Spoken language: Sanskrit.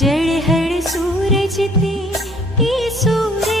जड़ हड़ सूरज ती इसुम्रे